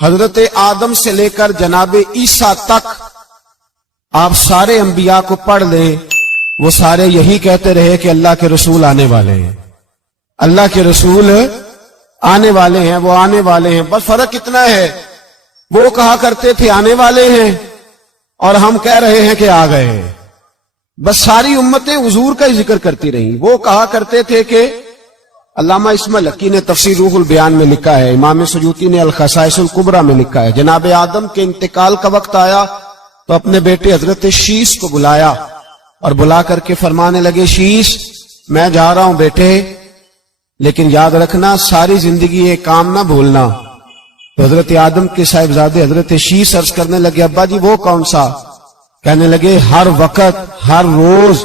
حضرت آدم سے لے کر جناب عیسیٰ تک آپ سارے انبیاء کو پڑھ لیں، وہ سارے یہی کہتے رہے کہ اللہ کے رسول آنے والے ہیں، اللہ کے رسول آنے والے ہیں، وہ آنے والے ہیں۔ بس فرق اتنا ہے، وہ کہا کرتے تھے آنے والے ہیں اور ہم کہہ رہے ہیں کہ آ گئے ہیں۔ بس ساری امتیں حضور کا ہی ذکر کرتی رہیں۔ وہ کہا کرتے تھے کہ علامہ اسماعیل حقی نے تفسیر روح البیان میں لکھا ہے، امام سیوطی نے الخصائص الکبریٰ میں لکھا ہے، جناب آدم کے انتقال کا وقت آیا تو اپنے بیٹے حضرت شیش کو بلایا اور بلا کر کے فرمانے لگے، شیش میں جا رہا ہوں بیٹے، لیکن یاد رکھنا ساری زندگی یہ کام نہ بھولنا۔ تو حضرت آدم کے صاحبزادے حضرت شیش عرض کرنے لگے، ابا جی وہ کون سا؟ کہنے لگے ہر وقت ہر روز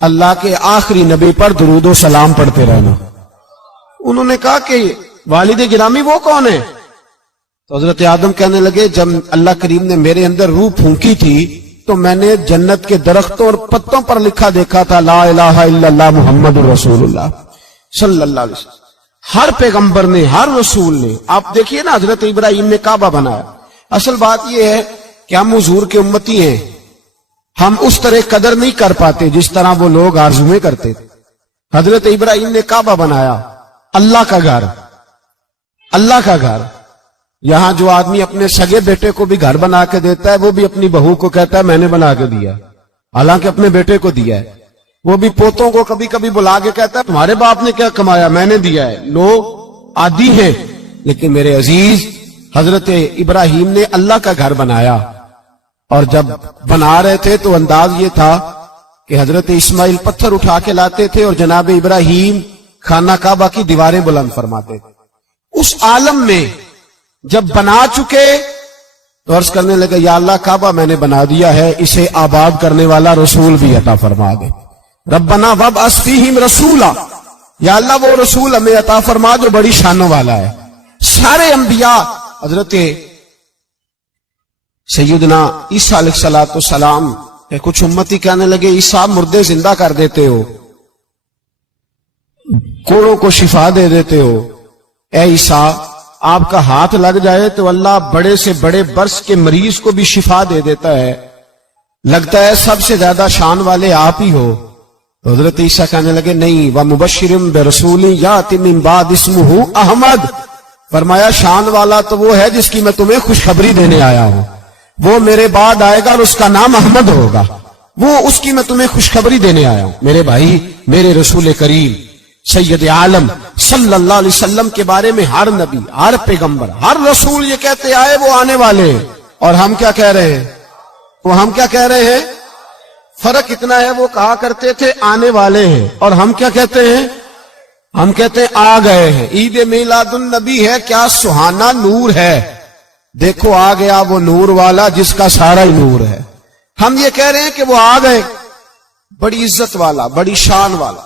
اللہ کے آخری نبی پر درود و سلام پڑھتے رہنا۔ انہوں نے کہا کہ والد گرامی وہ کون ہے؟ تو حضرت آدم کہنے لگے، جب اللہ کریم نے میرے اندر روح پھونکی تھی تو میں نے جنت کے درختوں اور پتوں پر لکھا دیکھا تھا لا الہ الا اللہ محمد رسول اللہ صلی اللہ علیہ وسلم۔ ہر پیغمبر نے، ہر رسول نے، آپ دیکھیے نا حضرت ابراہیم نے کعبہ بنایا۔ اصل بات یہ ہے کہ ہم حضور کے امتی ہیں، ہم اس طرح قدر نہیں کر پاتے جس طرح وہ لوگ آرزویں کرتے تھے۔ حضرت ابراہیم نے کعبہ بنایا، اللہ کا گھر، اللہ کا گھر۔ یہاں جو آدمی اپنے سگے بیٹے کو بھی گھر بنا کے دیتا ہے وہ بھی اپنی بہو کو کہتا ہے میں نے بنا کے دیا، حالانکہ اپنے بیٹے کو دیا ہے۔ وہ بھی پوتوں کو کبھی کبھی بلا کے کہتا ہے تمہارے باپ نے کیا کمایا، میں نے دیا ہے۔ لوگ عادی ہیں، لیکن میرے عزیز حضرت ابراہیم نے اللہ کا گھر بنایا، اور جب بنا رہے تھے تو انداز یہ تھا کہ حضرت اسماعیل پتھر اٹھا کے لاتے تھے اور جناب ابراہیم خانہ کعبہ کی دیواریں بلند فرماتے تھے۔ اس عالم میں جب بنا چکے تو عرض کرنے لگے یا اللہ کعبہ میں نے بنا دیا ہے، اسے آباد کرنے والا رسول بھی عطا فرما دے۔ ربنا وابعث فیہم رسولا، یا اللہ وہ رسول ہمیں عطا فرما جو بڑی شانوں والا ہے۔ سارے انبیاء حضرت سیدنا عیسیٰ علیہ السلام کہ کچھ امتی کہنے لگے عیسیٰ مردے زندہ کر دیتے ہو، کوڑوں کو شفا دے دیتے ہو، اے عیسیٰ آپ کا ہاتھ لگ جائے تو اللہ بڑے سے بڑے برس کے مریض کو بھی شفا دے دیتا ہے، لگتا ہے سب سے زیادہ شان والے آپ ہی ہو۔ تو حضرت عیسیٰ کہنے لگے نہیں، وَمُبَشِّرٍ بِرَسُولٍ يَأْتِي مِن بَعْدِ اسْمُهُ احمد، فرمایا شان والا تو وہ ہے جس کی میں تمہیں خوشخبری دینے آیا ہوں، وہ میرے بعد آئے گا اور اس کا نام احمد ہوگا، وہ اس کی میں تمہیں خوشخبری دینے آیا ہوں۔ میرے بھائی، میرے رسول کریم سید عالم صلی اللہ علیہ وسلم کے بارے میں ہر نبی، ہر پیغمبر، ہر رسول یہ کہتے آئے وہ آنے والے ہیں، اور ہم کیا کہہ رہے ہیں؟ وہ ہم کیا کہہ رہے ہیں؟ فرق اتنا ہے، وہ کہا کرتے تھے آنے والے ہیں، اور ہم کیا کہتے ہیں؟ ہم کہتے ہیں آ گئے ہیں۔ عید میلاد النبی ہے، کیا سہانا نور ہے، دیکھو آ گیا وہ نور والا جس کا سارا ہی نور ہے۔ ہم یہ کہہ رہے ہیں کہ وہ آ گئے، بڑی عزت والا، بڑی شان والا۔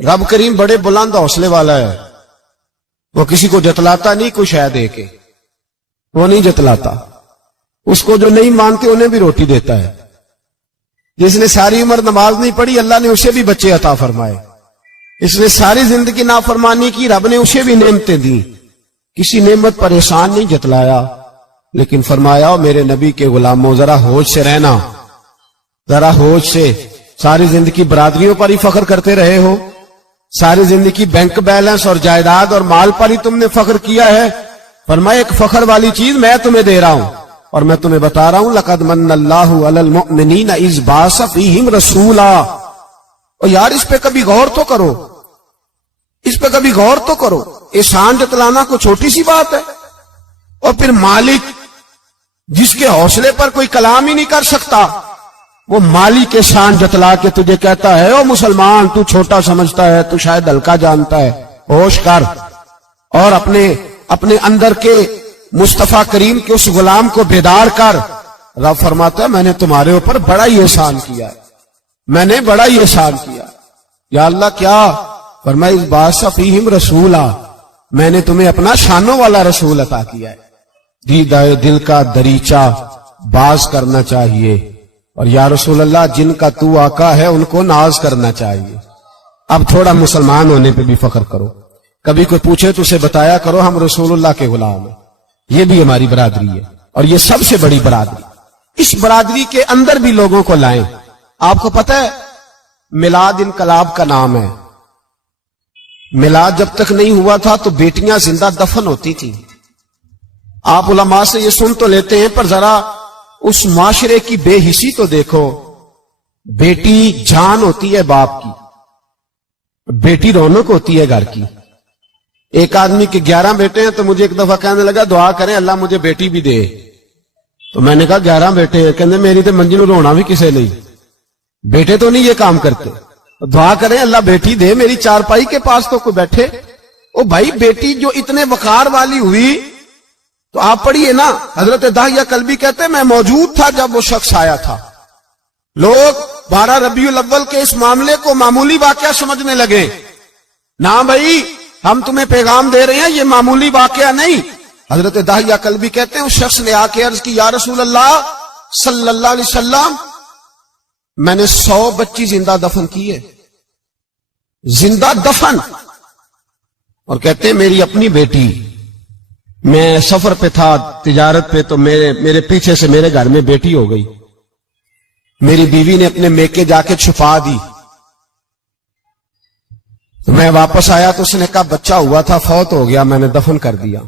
رب کریم بڑے بلند حوصلے والا ہے، وہ کسی کو جتلاتا نہیں کوئی شے دے کے، وہ نہیں جتلاتا، اس کو جو نہیں مانتے انہیں بھی روٹی دیتا ہے۔ جس نے ساری عمر نماز نہیں پڑھی اللہ نے اسے بھی بچے عطا فرمائے، اس نے ساری زندگی نافرمانی کی رب نے اسے بھی نعمتیں دی، کسی نعمت پر احسان نہیں جتلایا، لیکن فرمایا میرے نبی کے غلاموں ذرا ہوش سے رہنا، ذرا ہوش سے۔ ساری زندگی برادریوں پر ہی فخر کرتے رہے ہو، ساری زندگی بینک بیلنس اور جائیداد اور مال پر ہی تم نے فخر کیا ہے، فرمایا ایک فخر والی چیز میں تمہیں دے رہا ہوں، اور میں تمہیں بتا رہا ہوں لقد من اللہ علی المؤمنین اذ بعث فیہم رسولا۔ اور یار اس پہ کبھی غور تو کرو، اس پہ کبھی غور تو کرو، احسان جتلانا کوئی چھوٹی سی بات ہے؟ اور پھر مالک جس کے حوصلے پر کوئی کلام ہی نہیں کر سکتا، وہ مالک احسان جتلا کے تجھے کہتا ہے او مسلمان تو چھوٹا سمجھتا ہے، تو شاید ہلکا جانتا ہے، ہوش کر اور اپنے اندر کے مصطفیٰ کریم کے اس غلام کو بیدار کر۔ رب فرماتا ہے میں نے تمہارے اوپر بڑا ہی احسان کیا ہے، میں نے بڑا ہی احسان کیا۔ یا اللہ کیا؟ فرمایا اس بعث فیہم رسولا، میں نے تمہیں اپنا شانوں والا رسول عطا کیا ہے۔ دیدہ دل کا دریچہ باز کرنا چاہیے، اور یا رسول اللہ جن کا تو آقا ہے ان کو ناز کرنا چاہیے۔ اب تھوڑا مسلمان ہونے پہ بھی فخر کرو، کبھی کوئی پوچھے تو اسے بتایا کرو ہم رسول اللہ کے غلام ہیں، یہ بھی ہماری برادری ہے اور یہ سب سے بڑی برادری. اس برادری کے اندر بھی لوگوں کو لائیں. آپ کو پتہ ہے میلاد انقلاب کا نام ہے. میلاد جب تک نہیں ہوا تھا تو بیٹیاں زندہ دفن ہوتی تھی. آپ علماء سے یہ سن تو لیتے ہیں پر ذرا اس معاشرے کی بے حسی تو دیکھو. بیٹی جان ہوتی ہے باپ کی, بیٹی رونق ہوتی ہے گھر کی. ایک آدمی کے 11 بیٹے ہیں تو مجھے ایک دفعہ کہنے لگا دعا کریں اللہ مجھے بیٹی بھی دے. تو میں نے کہا 11 بیٹے ہیں, کہنے میری تو منجی نو رونا بھی کسے نہیں, بیٹے تو نہیں یہ کام کرتے. دعا کریں اللہ بیٹی دے, میری چارپائی کے پاس تو کوئی بیٹھے. او بھائی بیٹی جو اتنے وقار والی ہوئی تو آپ پڑھیے نا, حضرت داہیہ کلبی کہتے ہیں میں موجود تھا جب وہ شخص آیا تھا. لوگ 12 ربیع الاول کے اس معاملے کو معمولی واقعہ سمجھنے لگے. نہ بھائی ہم تمہیں پیغام دے رہے ہیں, یہ معمولی واقعہ نہیں. حضرت داہیہ کلبی کہتے ہیں اس شخص نے آ کے عرض کی یا رسول اللہ صلی اللہ علیہ وسلم میں نے 100 بچی زندہ دفن کی ہے, زندہ دفن. اور کہتے ہیں میری اپنی بیٹی, میں سفر پہ تھا تجارت پہ تو میرے پیچھے سے میرے گھر میں بیٹی ہو گئی. میری بیوی نے اپنے میکے جا کے چھپا دی. تو میں واپس آیا تو اس نے کہا بچہ ہوا تھا فوت ہو گیا, میں نے دفن کر دیا.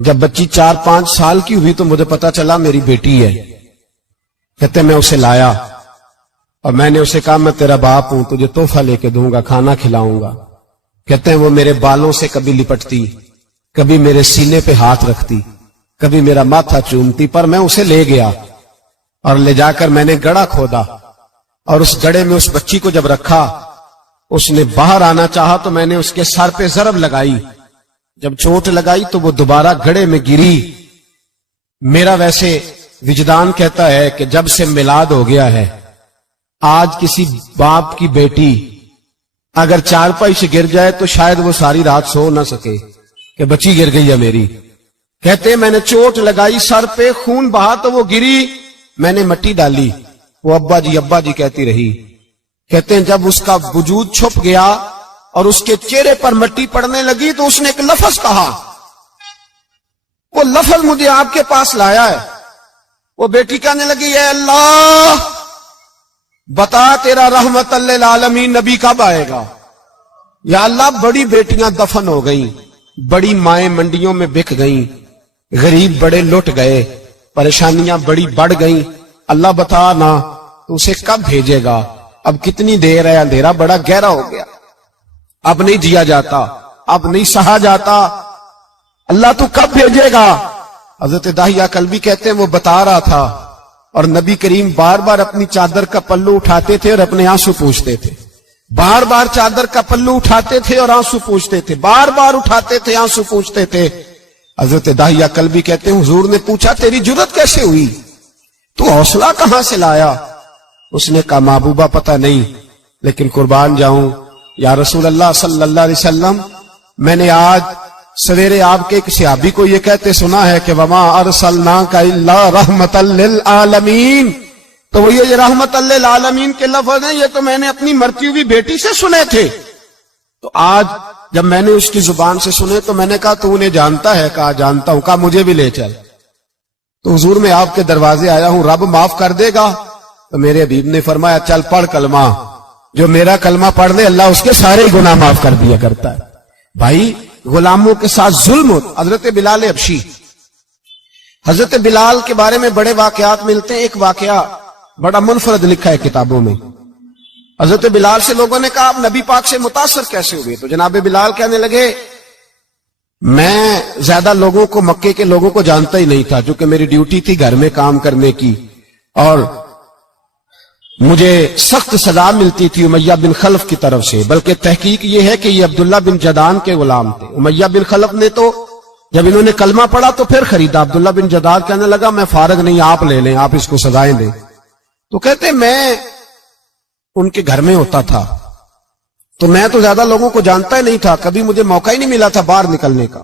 جب بچی 4-5 سال کی ہوئی تو مجھے پتا چلا میری بیٹی ہے. کہتے میں اسے لایا اور میں نے اسے کہا میں تیرا باپ ہوں, تجھے تحفہ لے کے دوں گا, کھانا کھلاؤں گا. کہتے ہیں وہ میرے بالوں سے کبھی لپٹتی, کبھی میرے سینے پہ ہاتھ رکھتی, کبھی میرا ماتھا چومتی. پر میں اسے لے گیا اور لے جا کر میں نے گڑھا کھودا اور اس گڑھے میں اس بچی کو جب رکھا, اس نے باہر آنا چاہا تو میں نے اس کے سر پہ ضرب لگائی. جب چوٹ لگائی تو وہ دوبارہ گڑھے میں گری. میرا ویسے وجدان کہتا ہے کہ جب سے میلاد ہو گیا ہے آج کسی باپ کی بیٹی اگر چارپائی سے گر جائے تو شاید وہ ساری رات سو نہ سکے کہ بچی گر گئی ہے میری. کہتے ہیں میں نے چوٹ لگائی سر پہ, خون بہا تو وہ گری, میں نے مٹی ڈالی, وہ ابا جی کہتی رہی. کہتے ہیں جب اس کا وجود چھپ گیا اور اس کے چہرے پر مٹی پڑنے لگی تو اس نے ایک لفظ کہا, وہ لفظ مجھے آپ کے پاس لایا ہے. وہ بیٹی کہنے لگی اے اللہ بتا تیرا رحمت للعالمین نبی کب آئے گا. یا اللہ بڑی بیٹیاں دفن ہو گئیں, بڑی مائیں منڈیوں میں بک گئیں, غریب بڑے لٹ گئے, پریشانیاں بڑی بڑھ گئیں. اللہ بتا نا تو اسے کب بھیجے گا. اب کتنی دیر ہے, اندھیرا بڑا گہرا ہو گیا, اب نہیں جیا جاتا, اب نہیں سہا جاتا, اللہ تو کب بھیجے گا. حضرت داہیہ کلبی کہتے ہیں وہ بتا رہا تھا اور نبی کریم بار بار اپنی چادر کا پلو اٹھاتے تھے اور اپنے آنسو پوچھتے تھے. بار بار چادر کا پلو اٹھاتے تھے اور آنسو پوچھتے تھے, بار بار اٹھاتے تھے آنسو پوچھتے تھے. حضرت داہیہ کلبی کہتے ہیں حضور نے پوچھا تیری جرت کیسے ہوئی, تو حوصلہ کہاں سے لایا. اس نے کہا محبوبہ پتہ نہیں, لیکن قربان جاؤں یا رسول اللہ صلی اللہ علیہ وسلم میں نے آج سویرے آپ کے ایک صحابی کو یہ کہتے سنا ہے کہ وما ارسلناک الا رحمتا للعالمین. تو وہ یہ رحمت للعالمین کے لفظ ہیں یہ تو میں نے اپنی مرتی ہوئی بیٹی سے سنے تھے. تو آج جب میں نے اس کی زبان سے سنے تو میں نے کہا تو انہیں جانتا ہے. کہا جانتا ہوں. کہا مجھے بھی لے چل. تو حضور میں آپ کے دروازے آیا ہوں, رب معاف کر دے گا. تو میرے حبیب نے فرمایا چل پڑھ کلمہ, جو میرا کلمہ پڑھ دے اللہ اس کے سارے گناہ معاف کر دیا کرتا ہے. بھائی غلاموں کے ساتھ ظلم ہو. حضرت بلال حبشی, حضرت بلال کے بارے میں بڑے واقعات ملتے ہیں. ایک واقعہ بڑا منفرد لکھا ہے کتابوں میں. حضرت بلال سے لوگوں نے کہا آپ نبی پاک سے متاثر کیسے ہوئے. تو جناب بلال کہنے لگے میں زیادہ لوگوں کو مکے کے لوگوں کو جانتا ہی نہیں تھا, چونکہ میری ڈیوٹی تھی گھر میں کام کرنے کی اور مجھے سخت سزا ملتی تھی امیہ بن خلف کی طرف سے. بلکہ تحقیق یہ ہے کہ یہ عبداللہ بن جدان کے غلام تھے. امیہ بن خلف نے تو جب انہوں نے کلمہ پڑھا تو پھر خریدا. عبداللہ بن جدان کہنے لگا میں فارغ نہیں, آپ لے لیں, آپ اس کو سزائیں دیں. تو کہتے میں ان کے گھر میں ہوتا تھا تو میں تو زیادہ لوگوں کو جانتا ہی نہیں تھا, کبھی مجھے موقع ہی نہیں ملا تھا باہر نکلنے کا.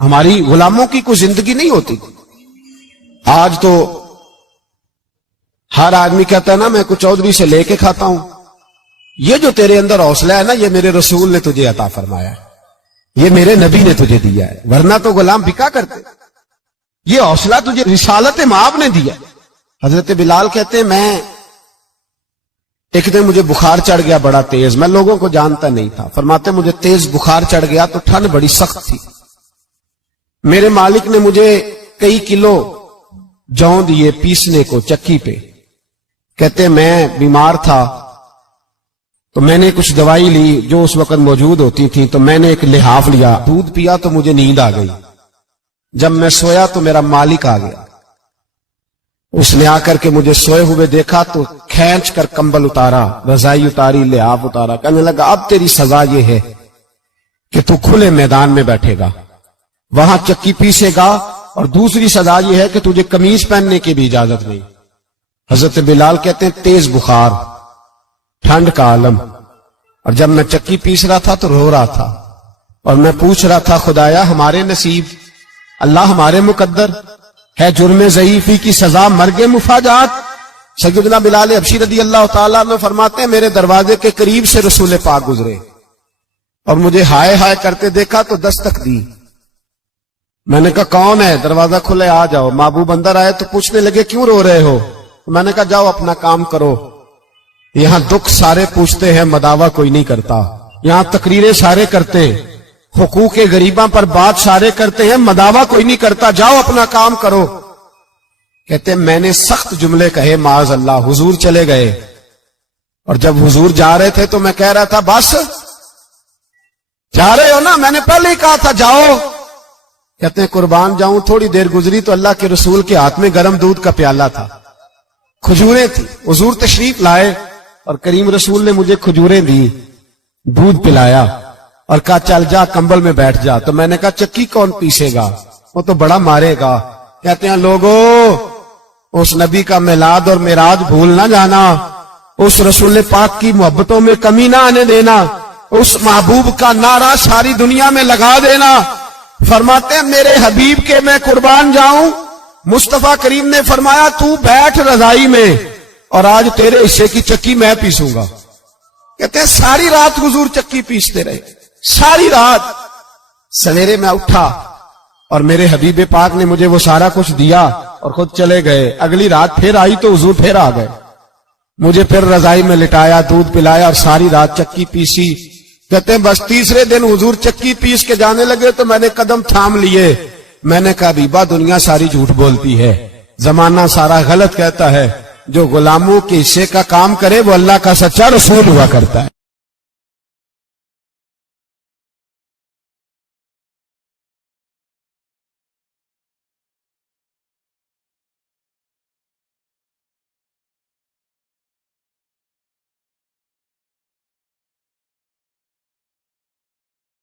ہماری غلاموں کی کوئی زندگی نہیں ہوتی تھی. آج تو ہر آدمی کہتا ہے نا میں کچھ چودھری سے لے کے کھاتا ہوں. یہ جو تیرے اندر حوصلہ ہے نا یہ میرے رسول نے تجھے عطا فرمایا ہے, یہ میرے نبی نے تجھے دیا ہے, ورنہ تو غلام بکا کرتے. یہ حوصلہ تجھے رسالت مآب نے دیا. حضرت بلال کہتے ہیں میں ایک دن مجھے بخار چڑھ گیا بڑا تیز، میں لوگوں کو جانتا نہیں تھا. فرماتے مجھے تیز بخار چڑھ گیا تو ٹھنڈ بڑی سخت تھی. میرے مالک نے مجھے کئی کلو جوں دیے پیسنے کو چکی پہ. کہتے میں بیمار تھا تو میں نے کچھ دوائی لی جو اس وقت موجود ہوتی تھی، تو میں نے ایک لحاف لیا، دودھ پیا تو مجھے نیند آ گئی. جب میں سویا تو میرا مالک آ گیا. اس نے آ کر کے مجھے سوئے ہوئے دیکھا تو کھینچ کر کمبل اتارا، رضائی اتاری، لحاف اتارا. کہنے لگا اب تیری سزا یہ ہے کہ تو کھلے میدان میں بیٹھے گا، وہاں چکی پیسے گا، اور دوسری سزا یہ ہے کہ تجھے قمیض پہننے کی بھی اجازت نہیں. حضرت بلال کہتے ہیں تیز بخار، ٹھنڈ کا عالم، اور جب میں چکی پیس رہا تھا تو رو رہا تھا اور میں پوچھ رہا تھا خدایا ہمارے نصیب، اللہ ہمارے مقدر ہے جرم ضعیفی کی سزا مرگ مفاجات. سیدنا بلال حبشی رضی اللہ تعالیٰ عنہ فرماتے ہیں میرے دروازے کے قریب سے رسول پاک گزرے اور مجھے ہائے ہائے کرتے دیکھا تو دستک دی. میں نے کہا کون ہے؟ دروازہ کھلے آ جاؤ. محبوب اندر آئے تو پوچھنے لگے کیوں رو رہے ہو؟ میں نے کہا جاؤ اپنا کام کرو. یہاں دکھ سارے پوچھتے ہیں، مداوع کوئی نہیں کرتا. یہاں تقریریں سارے کرتے ہیں، حقوق غریباں پر بات سارے کرتے ہیں، مداوع کوئی نہیں کرتا. جاؤ اپنا کام کرو. کہتے ہیں میں نے سخت جملے کہے معاذ اللہ. حضور چلے گئے اور جب حضور جا رہے تھے تو میں کہہ رہا تھا بس جا رہے ہو نا، میں نے پہلے ہی کہا تھا جاؤ. کہتے ہیں قربان جاؤں. تھوڑی دیر گزری تو اللہ کے رسول کے ہاتھ میں گرم دودھ کا پیالہ تھا، کھجوریں تھی. حضور تشریف لائے اور کریم رسول نے مجھے کھجوریں دی، دودھ پلایا اور کہا چل جا کمبل میں بیٹھ جا. تو میں نے کہا چکی کون پیسے گا؟ وہ تو بڑا مارے گا. کہتے ہیں لوگو اس نبی کا میلاد اور معراج بھول نہ جانا، اس رسول پاک کی محبتوں میں کمی نہ آنے دینا، اس محبوب کا نعرہ ساری دنیا میں لگا دینا. فرماتے ہیں میرے حبیب کے میں قربان جاؤں. مصطفیٰ کریم نے فرمایا تو بیٹھ رضائی میں اور آج تیرے حصے کی چکی میں پیسوں گا. کہتے ہیں ساری رات حضور چکی پیستے رہے، ساری رات. سویرے میں اٹھا اور میرے حبیب پاک نے مجھے وہ سارا کچھ دیا اور خود چلے گئے. اگلی رات پھر آئی تو حضور پھر آ گئے، مجھے پھر رضائی میں لٹایا، دودھ پلایا اور ساری رات چکی پیسی. کہتے ہیں بس تیسرے دن حضور چکی پیس کے جانے لگے تو میں نے قدم تھام لیے. میں نے کہا بیبا دنیا ساری جھوٹ بولتی ہے، زمانہ سارا غلط کہتا ہے، جو غلاموں کے حصے کا کام کرے وہ اللہ کا سچا رسول ہوا کرتا ہے.